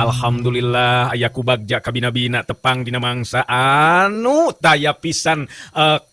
Alhamdulillah ayaku bagja kabina-bina tepang dina mangsa anu taya pisan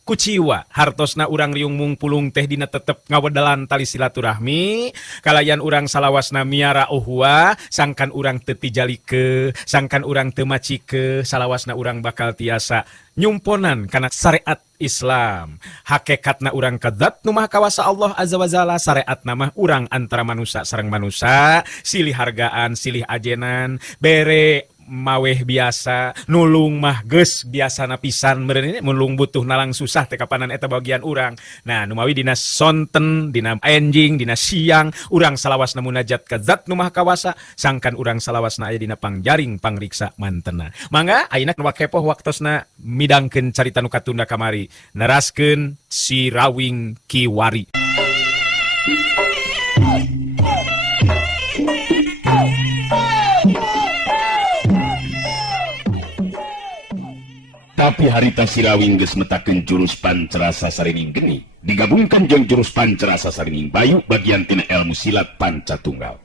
kuciwa hartosna urang riung mungpulung teh dina tetep ngawedalan tali silaturahmi kalayan urang salawasna miara uhwa sangkan urang teu tijalike sangkan urang teu macike salawasna urang bakal tiasa nyumponan kana syariat Islam hakikatna urang kadat nu maha kawasa Allah azza wajalla syariatna mah urang antara manusia sareng manusia silih hargaan silih ajenan bere maweh biasa nulung mah geus biasana pisan meureun mulung butuh nalang susah teh kapanan eta bagian urang nah numawi dina sonten dina enjing dina siang urang salawasna munajat ka zat nu maha kawasa sangkan urang salawasna aya dina pangjaring pangriksa mantena mangga ayeuna nu kepoh waktosna midangkeun carita nu katunda kamari neraskeun si Rawing Kiwari. Tapi harita si Rawing geus metakeun jurus pancerasa sarining geni digabungkan jeung jurus pancerasa sarining bayu bagian tina ilmu silat pancatunggal.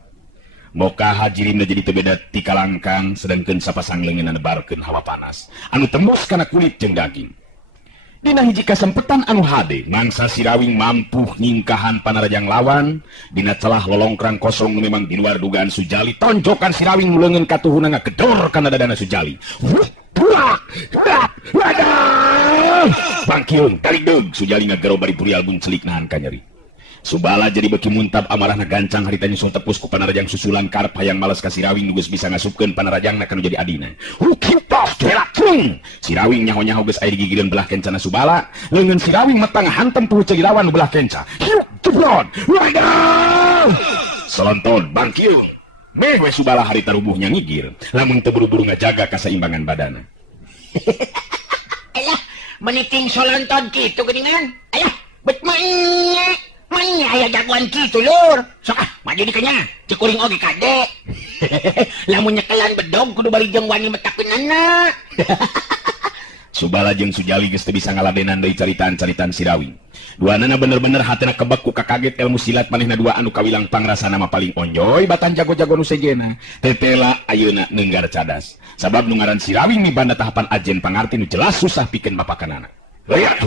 Moka hajirina jadi teu beda ti kalangkang sedangkeun sapasang leungeunna nebarkeun hawa panas anu tembus kana kulit jeung daging. Dina hiji kasempetan anu hade mangsa si Rawing mampu nyingkahan panarajang lawan dina celah lolongkrang kosong memang di luar dugaan Sujali tonjokan si Rawing leungeun katuhunna ngagedor kana dadana Sujali. Bangkiun tarideg Sujali ngagero bari puri albun celik nahan kanyeri. Subala jadi beki muntab amarahna gancang harita nyusul tepus ku panarajang susulan karep hayang males ka si Rawing nu geus bisa ngasupkeun panarajangna kanu jadi adina. Hukipas delacung. Si Rawing nyaho-nyaho geus aya di gigireun belah kencana Subala, leungeun si Rawing metang hantem pueuh cegi lawan nu belah kenca. Hiuk jeblon. Wadah. Selonton bangkiun. Meh we Subala harita rubuhnya ngigir, lamun teu buru-buru ngajaga kaseimbangan badana. Alah, meniting solonton kitu geuningan. Alah, bet manya aya jagoan kitu lur. Sok maju di kanya, cekuring oge kade. Lamun nyekelan bedog kudu bari jeung wani metakeunana. Subala jeung Sujali geus teu bisa ngaladenan deui caritaan-caritaan si Rawing. Duanana bener-bener hatena kebek ku kakaget ilmu silat manehna dua anu kawilang pangrasana mah paling onjoy batan jago-jago nu sejena. Tetela ayeuna neunggar cadas. Sabab nu ngaran si Rawing mibanda tahapan ajen pangarti nu jelas susah pikeun bapakanana. Lihat.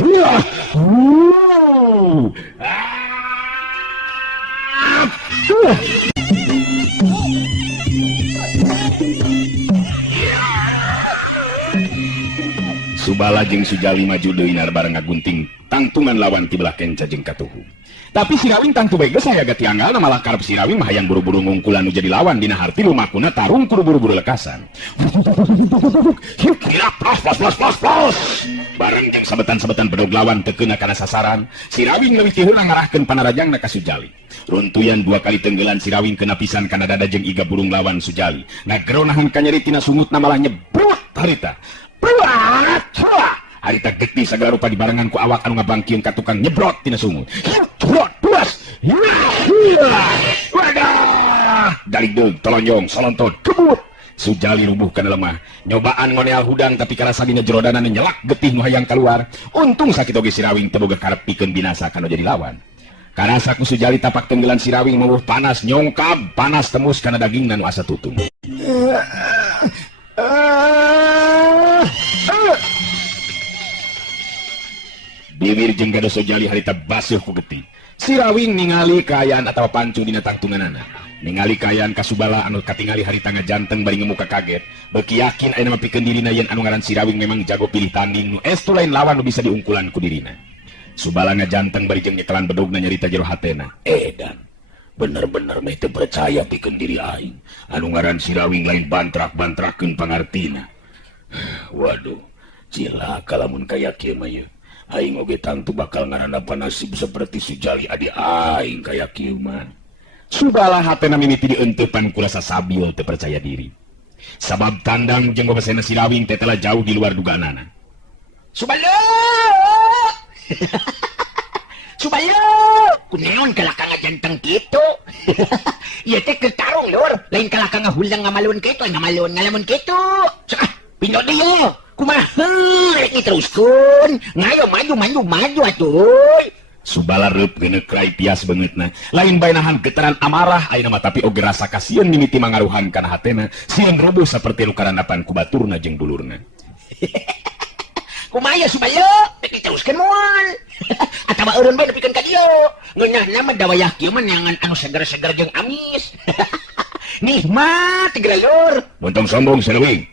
Subala jeung Sujali maju deui bareng ngagunting tangtungan lawan ti belah kenca jeung katuhu. Tapi si Rawing tangtu bae geus aya gati anggalna malah karep si Rawing mah hayang buru-buru ngungkulan nu jadi lawan dina harti lumakuna tarung kudu buru-buru lekasan. Plos. Bareng jeung sabetan-sabetan bedog lawan teu keuna kana sasaran, si Rawing leuwih ti heula ngarahkeun panarajangna ka Sujali. Runtuyan dua kali tenggelan si Rawing kena pisan kana dada jeung iga burung lawan Sujali. Ngagero nahan kanyeri tina sungutna malah nyebrot harita. Harita getih sagala rupa dibarengan ku awak anu ngabangkieun ka tukang nyebrot tina sungut. Nyebrot puas. Wadah. Daligdeug tolonjong solontot kebut. Sujali rubuh kana lemah. Nyobaan ngoneal hudang tapi karasa dina jerodana nyelak getih nu hayang kaluar. Untung sakit oge si Rawing teu boga karep pikeun binasa kana jadi lawan. Karasa ku Sujali tapak tenggelan si Rawing meueuh panas nyongkab, panas tembus kana dagingna nu asa tutung. Bibir jeung gado Sujali harita basuh ku getih. Si Rawing ningali kaayaan atawa pancu dina tangtunganana. Ningali kaayaan ka Subala anu katingali harita ngajanteng bari ngemuka kaget. Beuki yakin ayeuna mah pikeun dirina yen anu ngaran si Rawing memang jago pilih tanding nu estu lain lawan nu bisa diungkulan ku dirina. Subala ngajanteng bari jeung nyekelan bedogna nyarita jero hatena. Dan bener-bener meh teu percaya pikeun diri aing. Anu ngaran si Rawing lain bantrak-bantrakeun pangartina. Waduh, cilaka lamun kaya kieu mah ye. Aing oge tangtu bakal ngaranapa nasib seperti Sujali adi aing kaya kieu mah. Subala hatena mimiti dieunteupan ku rasa sabil teu percaya diri. Sabab tandang jeung babasena si Rawing teh telah jauh di luar dugaanana. Subalo! Subalo! Kunaon kalakang ngajanteng kitu? Ieu teh keur tarung lur, lain kalakang ngahulang ngamalun kitu, ngamalun ngalamun kitu. Pindot deui. Kumaha rek diteruskeun ngayo maju atuh. Subala reup geuneuh krai tias beungeutna. Lain bae nahan getaran amarah ayeuna mah tapi oge rasa kasieun mimiti mangaruhan kana hatena. Sieun roboh saperti nu karanapan ku baturna jeung dulurna. Kumaya Subaya, diteruskeun moal. Atawa eureun bae nepikeun ka dieu. Ngeunahna mah da wayah kieu mah neangan anu seger-seger jeung amis. Nikmat geura Lur. Montong sombong Silawing.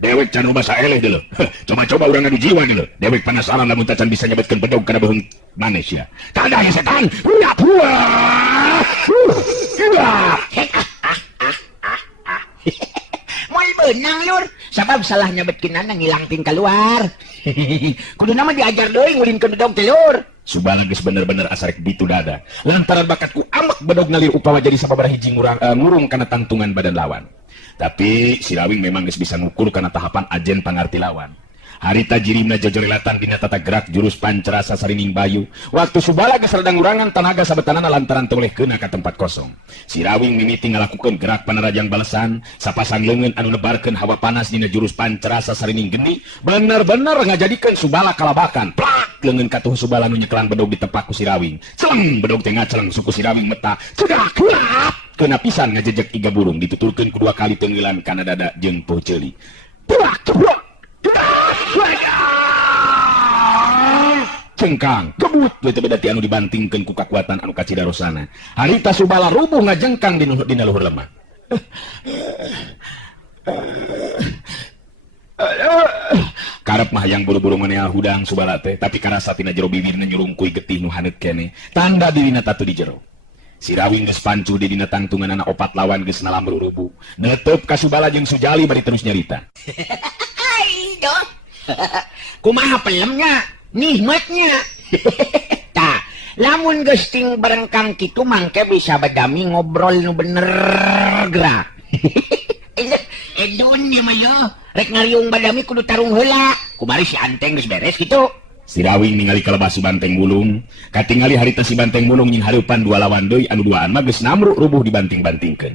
Dewek can basa eleh deuleu. Coba-coba urang ngadu jiwa deuleu. Dewek penasaran lamun tacan bisa nyabetkeun bedog kana beheung manes ya. Tada ya setan. Ulah puah. Moal beunang Lur, sabab salah nyabetkeunana ngilangkeun keluar. Kuduna mah diajar deui ngulinkeun bedog teh Lur. Subala geus bener-bener asarek bitu dada. Lantaran bakatku amek bedog ngalir upawa jadi sababaraha hiji ngurung kana tangtungan badan lawan. Tapi Silawing memang geus bisa ngukur kana tahapan ajen pangarti lawan. Harita jirimna jojorelatan dina tata gerak jurus pancerasa sarining bayu. Waktu Subala geus rada ngurangan tanaga sabetanana lantaran tolehkeuna ka tempat kosong. Silawing mimiti ngalakukeun gerak panarajang balesan, sapasang leungeun anu nebarkeun hawa panas dina jurus pancerasa sarining geni, bener-bener ngajadikeun Subala kalabakan. Plak! Leungeun katuh Subala nu nyekelan bedog di tepak ku Silawing. Celeng bedog teh ngaceleng suku Silawing meta. Cedak kulap! Keuna pisan ngajejek iga burung ditutulkeun kedua kali teunggelan kana dada jeung poh ceuli. Plak! Cengkang kebut beuteung beda ti anu dibantingkeun ku kakuatan anu kacidarosana. Harita Subala rubuh ngajengkang dina luhur lemah. Karep mah hayang buru-buru manehna hudang Subala teh, tapi karasa tina jero bibirna nyurungkuy getih nu haneut keneh. Tanda dirina tatu di jero. Silawing geus pancu di dina tangtunganana opat lawan geus nalamru rubuh. Netep ka Subala jeung Sujali bari terus nyarita. Hai dong. Kumaha pelemnya? Nikmatnya. Tah, lamun geus ting barengkang kitu mangke bisa badami ngobrol nu bener geura. Edon ya mah yo. Rek ngariung badami kudu tarung heula. Kumari si Anteng geus beres kitu. Silawing ningali kalebas si Banteng Bulung, katingali harita si Banteng Bulung nying hareupan dua lawan deui anu duaan mah geus namruk rubuh dibanting-bantingkeun.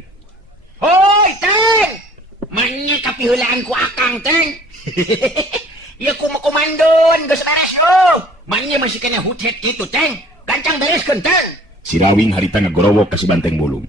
Hoi, Teng. Manya kapiheulaan ku Akang, Teng. Ya komandon geus beres yo. Manya masih kena hutet kitu, Teng. Gancang bereskeun, Teng. Silawing harita ngagorowok ka si Banteng Bulung.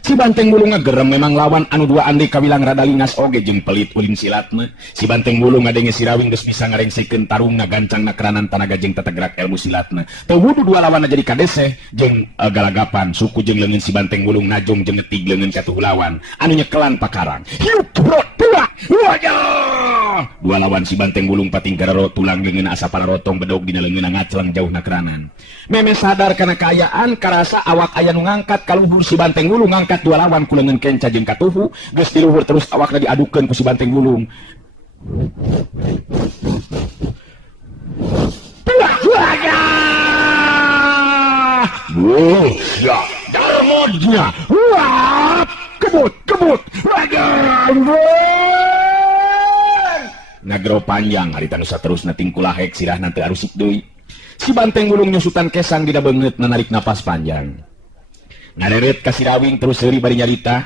Si Banteng Bulung ngagerem memang lawan anu dua ande kawilang rada lingas oge jeung pelit ulin silatna. Si Banteng Bulung ngadenge Silawing geus bisa ngarengsikeun tarungna gancangna keranan tanaga jeung tata gerak ilmu silatna. Teu wudu dua lawanna jadi kadeseh jeung galagapan suku jeung leungeun si Banteng Bulung najong jeung ngetig leungeun katuh lawan anu nyekelan pakarang. Hiup brot tuah. Wajah. Dua lawan si Banteng Bulung pating gararo tulang leungeun asa pararotong bedog dina leungeunna ngaceleng jauhna keranan. Meme sadar kana kaayaan karasa awak aya nu ngangkat ka luhur si Banteng Bulung ngangkat dua lawan ku leungeun kenca jeung katuhu geus di luhur terus awakna diadukeun ku si Banteng Bulung. Ya, darmodnya. Wah, kebut. Ngagro panjang harita nu saterusna tingkulahek sirahna teu arusik deui. Si Banteng Bulung nyusutan kesang dina beungeut narik napas panjang. Ngareret ka Silawing terus seuri bari nyarita.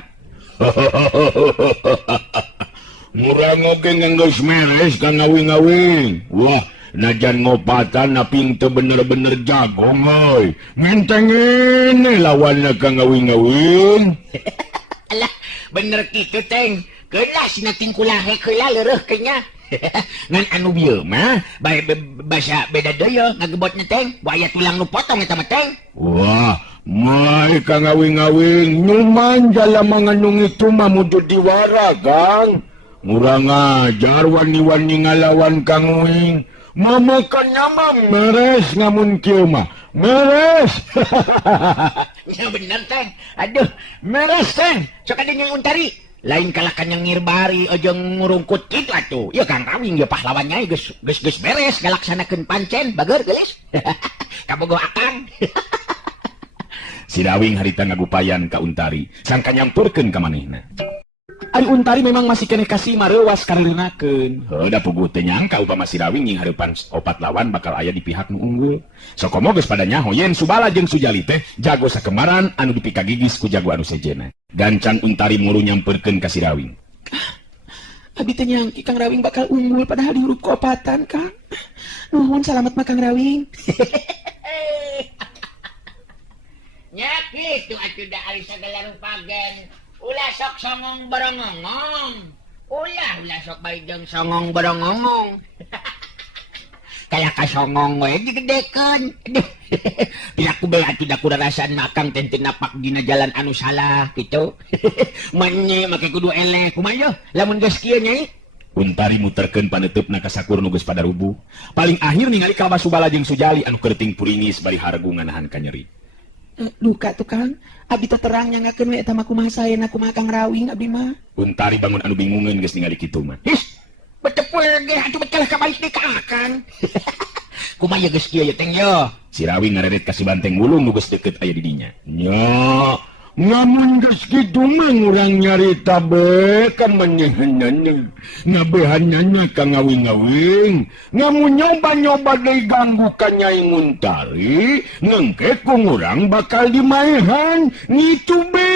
Murang oge geus meres ka ngawing-ngawing. Wah, najan ngopatan naping teu bener-bener jago moy. Mentengin lawanna ka ngawing-ngawing. Alah, bener kitu, Teng. Keula sina tingkulahek heula leureuk kenya. Ngan anu bieu mah bae basa beda deui ngagebotna, Teng. Buaya tulang nu potong eta mah, Teng. Wah, mai ka ngawing-ngawing nyuman jalama nganung itu mah mujud diwara, Gang. Murang ajar wani-wani ngalawan Kang Wing. Mamakannya mah meres ngamun kieu mah. Meres. Ya bener, Teng. Aduh, meres, Teng. Sok ade Nyai Untari. Lain kalakan yang ngirbari aja ngurungkut kitu atuh. Ya Kang Rawing ya pahlawannya geus beres galaksanakeun pancen bageur geus. Kabogo Akang. Silawing harita ngagupayan ka Untari sangka nyampurkeun ka manehna. Ari Untari memang masih keneh kasih mareuwas kareunakeun. Heuda puguh teu nyangka upama Silawing nying hareupan opat lawan bakal aya di pihak nu unggul. Sakomo geus pada nyaho yen Subala jeung Sujali teh jago sakemaran anu dipikagigis ku jago anu sejena. Gancan Untari mulu nyamperkeun ka Silawing. Abi teh nyangki Kang Rawing bakal unggul padahal diurut kopatan, Kang. Nuhun salamet mah Kang Rawing. Gitu atuh da ari sagala rupagan. Ulah sok songong barongongong. Ulah sok bae songong barongongong. Kayak kasongong we digedekeun. Pila ku bela atuh da kurarasaan makang tenten napak dina jalan anu salah kitu. Manye make kudu eleh kumaha lamun geus kieu nyai. Untari muterkeun paneutupna ka sakur nu geus pada rubuh. Paling akhir ningali ka Basubala jeung Sujali anu keuting puringis bari hargu nganahan ka nyeri. Duka tuh Kang, abi teh terang nyangakeun we eta mah kumaha saena kumaha Kang Rawing abi mah. Untari bangun anu bingungeun geus ningali kitu mah. His, betepul ge atuh betul kabalik deui ka Akang. Kumaha geus kieu ye Teng yo? Si Rawing ngaredet ka si Banteng Wulung nu geus deukeut aya di dinya. Nya, ngamun geus kitu mah urang nyarita be kan manyeheunana. Ngabehanana ka ngawing-ngawing. Ngamun nyoba-nyoba deui ganggu ka Nyai Muntari, ngengke ku urang bakal dimaehan. Ngitu be.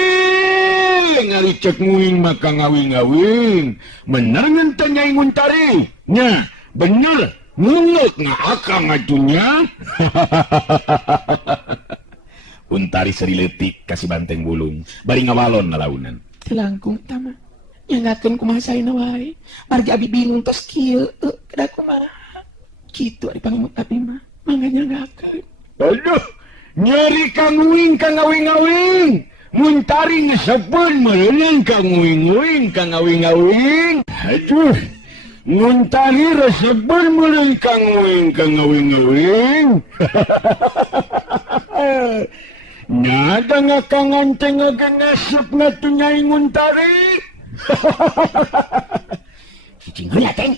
Ngali cek nguing maka ngawing-ngawing. Bener ngente Nyai Muntari? Nya, bener. Ngungut nga akang atunya. Untari seri leutik ka si Banteng Wulung bari ngawalon nalaunan. Teu langkung eta mah. Nyangakeun kumaha saena wae. Margi abi bingung tos kieu, kada kumaha. Kitu ari pangamut abi mah. Mangga nyangakeun. Aduh, nyari ka nguing ka ngawing-ngawing. Muntari ngesepeun meureun ka nguing-nguing ka ngawing-ngawing. Aduh, Muntari resepeun meureun ka nguing ka ngawing-ngawing. Nada ngakanganteng ngagenasep na tu Nyai Muntari. Cicing heula Teng.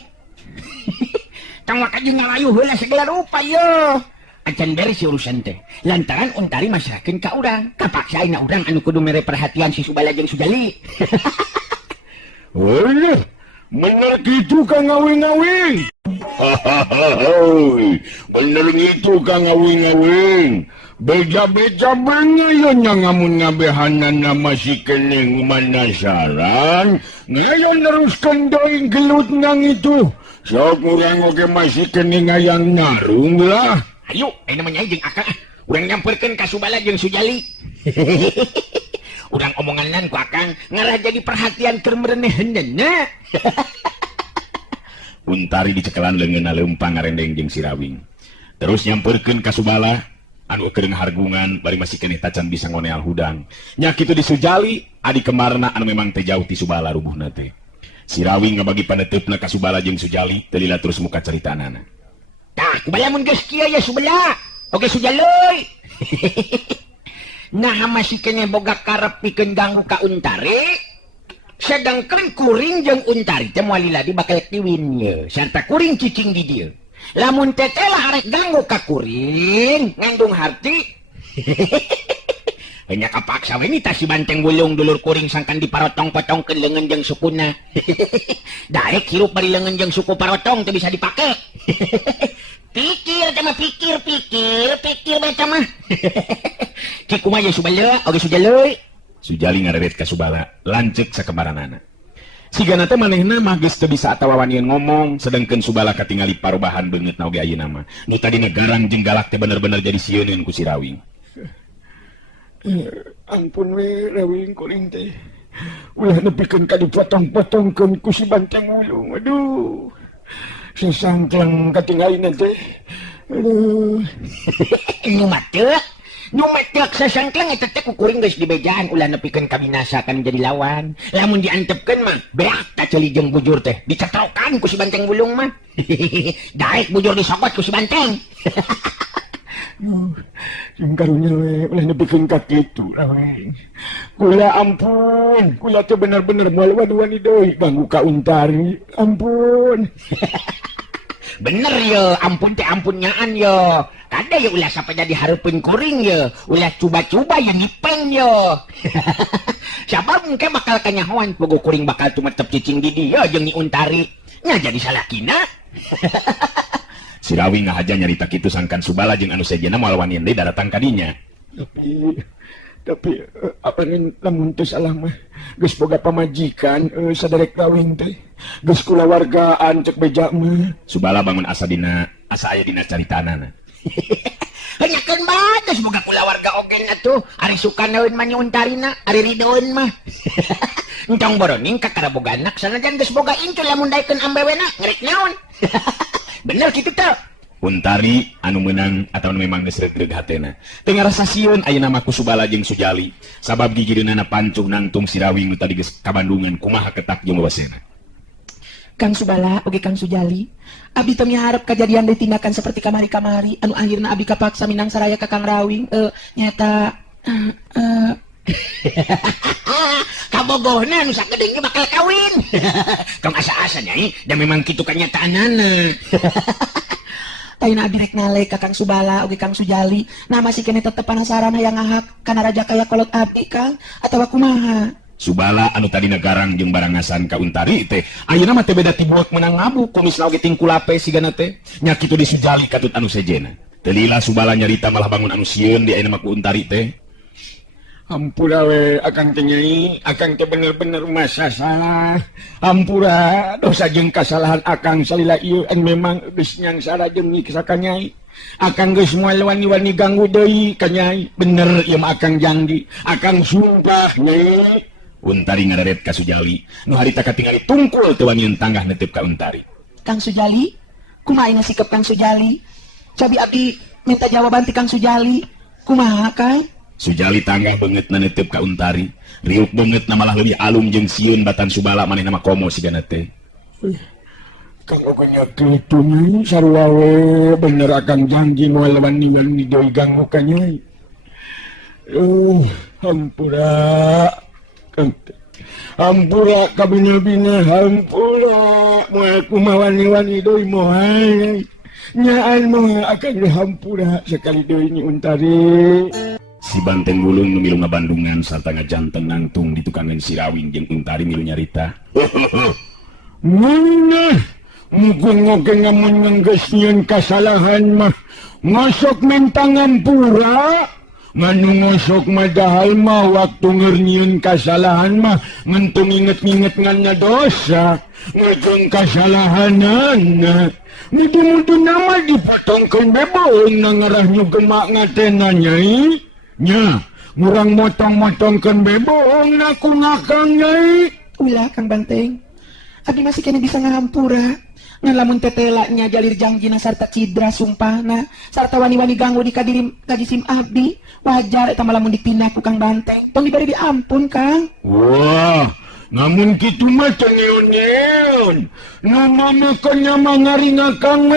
Tang wakaju ngalayu heula segala rupa yo. Acan beres urusan teh. Lantaran Untari masrakeun ka urang. Kapaksaina urang anu kudu mere perhatian si Subala jeung Sujali. Waduh, bener gitu ka ngawing-ngawing. Bener gitu ka ngawing-ngawing. Beja-beja banget ya ngamun ngabehanan nama si keneng manasaran. Ngayon neruskan doing gelut nang itu. So kurang oke masih keneng ayang narung lah. Ayo, namanya jeung Akang. Urang nyamperkeun ka Subala jeung Sujali. Urang omonganan ku Akang ngarah jadi perhatian keur merenehna. Untari dicekelan leungeunna leumpang ngarendeng jeung si Rawing. Terus nyamperkeun ka Subala anu keur hargungan bari masih keneh tacan bisa ngoneal hudang. Nya kitu di Sujali adi kemarna anu memang teh jauh ti Subala rubuhna teh. Si Rawing ngabagi paneteupna ka Subala jeung Sujali teu lila terus muka caritanana. Tah, kubala mun geus kieu ya Subala. Oke Sujaloy. Nah masih keneh boga karep pikeun ganggu ka Untari. Sedangkan kuring jeung Untari teh moal lila di bakal tiwin ye. Sarta kuring cicing di dieu. Lamun teteh lah arek ganggu ka kuring ngandung harti. Hanya kapaksa we nita si Banteng Wulung dulur kuring sangkan diparotong-potongkeun leungeun jeung sukuna. Daek hirup bari leungeun jeung suku parotong teu bisa dipake. Pikir mah pikir baca mah. Ki kumaha ye Subala oge Sujaloy. Sujali ngaredet ka Subala lanceuk sakembaranana. Sigana teh manehna mah geus teu bisa atawawanieun ngomong, sedengkeun Subala katingali parobahan beungeutna oge ayeuna mah. Nu tadina garang jeung galak teh bener-bener jadi sieuneun ku si Rawing. Ampun we Rawing kuring teh. Ulah nepikeun ka dipotong-potongkeun ku si Banteng Wulung. Aduh. Sesangklang katinggalina teh. Aduh. Nu matek sesangklang eta teh ku kuring geus dibejaan ulah nepikeun kabinasa kan jadi lawan. Lamun diantepkeun mah berak ta ceuli jeung bujur teh dicetrokan ku si Banteng Wulung mah. Daek bujur disokot ku si Banteng. Sing karunya we ulah nepikeun ka kitu Rawing. Kula ampun, kula teh bener-bener moal wani deui ganggu ka Untari. Ampun. Bener yo, ampun teh ampunnyaan yo. Kada ya ulah sampai jadi hareupeun kuring yo. Ulah coba-coba yang ngipeng yo. Siapa mungkin bakal kanyahoan pogo kuring bakal tumetep cicing di dieu jeung Nyi Untari. Nya jadi salakina. Si Rawing ngahaja nyarita kitu sangkan Subala jeung anu sejena moal wanieun deui daratang ka dinya. Tapi apanin lamun teu salah mah geus boga pamajikan saderek Rawing teh. Geus kulawargaan cek beja mah. Subala bangun asa aya dina caritanana. Hanyakeun mah geus boga kulawarga oge Lain atuh, ari suka naon mah nyuntarina, ari ridoen mah. Entong boroning kakaraboganak sanajan geus boga incu lamun daekeun ambewena ngerik naon. Bener kitu teh. Untari anu menang atau memang geus regreg hatena. Teu ngarasa sieun ayeuna mah Kusubala jeung Sujali. Sabab gigireunana pancuh nangtung si Rawing nu tadi geus ka Bandungan kumaha ketak jeung babasena. Kang Subala oge Kang Sujali, abdi teu miharep kejadian ditindakan seperti kamari-kamari anu akhirna abdi kapaksa minang saraya ka Kang Rawing nyata Kabogohna nu sakedeung ge bakal kawin. Kang asa-asa nyai, da memang kitu kanyataanana. Ayeuna abdi rek nalek ka Kang Subala oge Kang Sujali, nah masih kene tetep penasaran hayang ngahak kana raja kaya kolot abdi Kang atawa kumaha? Subala anu tadi nagarang jeung barangasan ka Untari teh ayeuna mah teh beda tibuak menang ngabu kumisna oge ting kulape sigana teh nya kitu di Sujali katut anu sejena teu lila Subala nyarita malah bangun anu sieun di ayeuna mah ku Untari teh. Ampura we akang teh nyai, akang teh bener-bener masa salah. Ampura dosa jeung kasalahan akang salila ieu memang geus nyangsara jeung nyiksa ka nyai. Akang geus moal wani-wani ganggu deui ka nyai. Bener ieu mah akang janji, akang sumpah nyai. Untari ngararet ka Sujali nu harita katingali tungkul teu wani tanggah neuteup ka Untari. Kang Sujali, kumaha ayeuna sikep Kang Sujali? Cabi abdi minta jawaban ti Kang Sujali. Kumaha Kang? Sujali tanggah beungeut neuteup ka Untari. Riuk beungeut malah leuwih alung jeung sieun batan Subala manehna mah komo sigana teh. Kalau kanya kitu nyai sarua we bener akang janji moal wani-wani deui ganggu ka nyai. Ampura. Ampura kabina-bina hampura moal kumawani-wani deui moal nyaan moal akan hampura sekali deui nyi Untari. Si Banteng Gulung nu milu ngabandungan sarta ngajanteng nangtung di tukangan si Rawing jeung Untari milu nyarita. Mana mugung-mugung ngamun ngenggeus nyieun kasalahan mah ngosok mentang ngampura. Nganu ngosok madahal mah waktu ngernyiun kasalahan mah ngentung inget-inget ngannya dosa ngejeng kasalahanan mudu-mudu nama dipotongkan beboong na ngarah nyugen mak ngatena nyai nya ngurang motong-motongkan beboong na kunakang nyai. Ulah Kang Banteng, abdi masih kena bisa ngahampura ngan lamun tetelanya jalir jangjina sarta cidra sumpahna sarta wani-wani ganggu di kajisim abdi wajar eta lamun dipindah ku Kang Banteng tong diberi diampun Kang. Wah namun kitu mah cengeon-ngeon namana kanya mah ngaringakang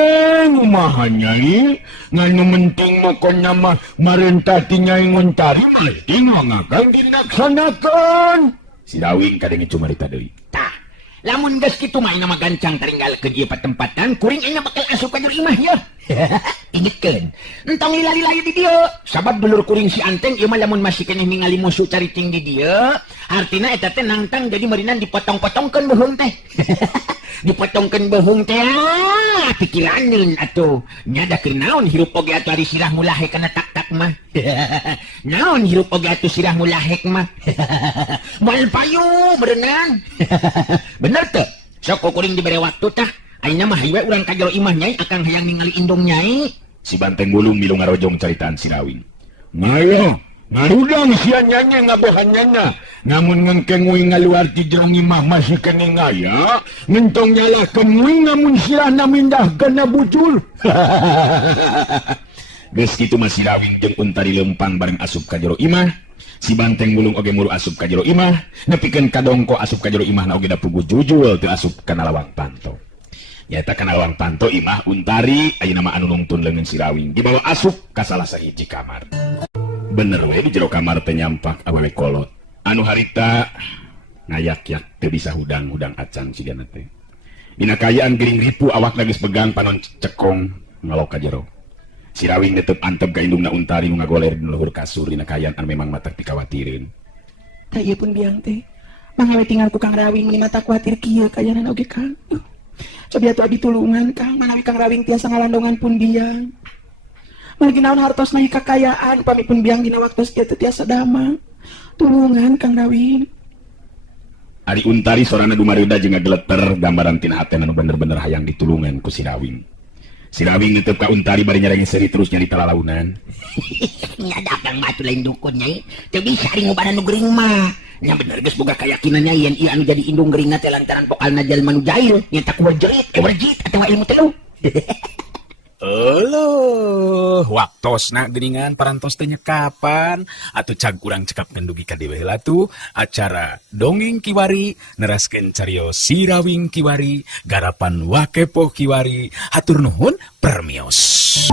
ngumaha nyai nganu menting mah kanya mah marentati nyai Untari penting ngakang dilaksanakan. Si Rawing kadenge cumarita deui. Tah, lamun geus kitu mah nama gancang taringgalkeun ieu patempatan kuring aya bakal asup ka jero imah ya. Ingetkeun, entong lila-lila di dieu. Sabab dulur kuring si Anteng ieu mah lamun masih keneh ningali musuh cariting di dieu, artina eta teh nangtang jadi merinan dipotong-potongkeun beuheung teh. Dipotongkeun beuheung teh pikiranneun atuh. Nya da keur naon hirup oge atuh ari sirah mulahe kana tak-tak mah. Naon hirup oge atuh sirah mulahek mah. Moal payu berenang. Bener teh. Sok kuring dibere waktu tah. Ayeuna mah hayu urang ka jero imah nyai akang hayang ningali indung nyai. Si Banteng Gulung milu ngarojong caritaan si Rawing. Mayo, ngarudang sia nyanyi ngabohannyana. Namun ngengkeng uing ngaluar ti jero imah masih kene ngaya, ngentong nyalahkeun uing namun sirah na mindahkeun na bucul. Geus kitu mah si Rawing jeung Untari lempang bareng asup ka jero imah. Si Banteng Gulung oge muru asup ka jero imah, nepikeun kadongko asup ka jero imah na oge da puguh jujul teu asup kana lawang panto. Nyata kana lawang panto imah Untari ayeuna mah anu nungtun leungeun si Rawing dibawa asup ka salah sahiji kamar. Bener we di jero kamar teh nyampak awewe kolot. Anu harita ngayak-yak teu bisa hudang-hudang acan sigana teh. Dina kayaan gering ripu awakna geus pegang panon cekong ngalok ka jero. Si Rawing netep antep ka indungna Untari nu ngagoler di luhur kasur dina kayaan anu memang matak dikawatireun. Tah ieu pun biang teh. Manggawe tinggal ku Kang Rawing meuni mata kuatir kieu kayanan oge Kang. Cobi atuh abi tulungan Kang manawi Kang Rawing tiasa ngalandongan pun biang. Margi naon hartosna ieu kakayaan pami pun biang dina waktos kieu teh tiasa damang. Tulungan Kang Rawing. Ari Untari sorana dumareuda jeung ngageleter gambaran tina hatena nu bener-bener hayang ditulungan ku si Rawing. Si Rawing netep ka Untari bari nyarengi seuri terus nyarita lalaunan. Nya dagang mah atuh lain dukunnya. Teu bisa ari ngobana nu gering mah. Nya bener geus boga keyakinannya yen ieu anu jadi indung geringna teh lantaran vokalna jalma nu jahil, nya tak warjerit, warjit atawa ilmu teu. Aloh, waktosna geuningan parantos teh nyekapan atuh cag urang cekap ngendugi ka dewe heula tuh acara dongeng kiwari neraskeun cariyos Sirawing Kiwari garapan Wakepoh Kiwari hatur nuhun permios.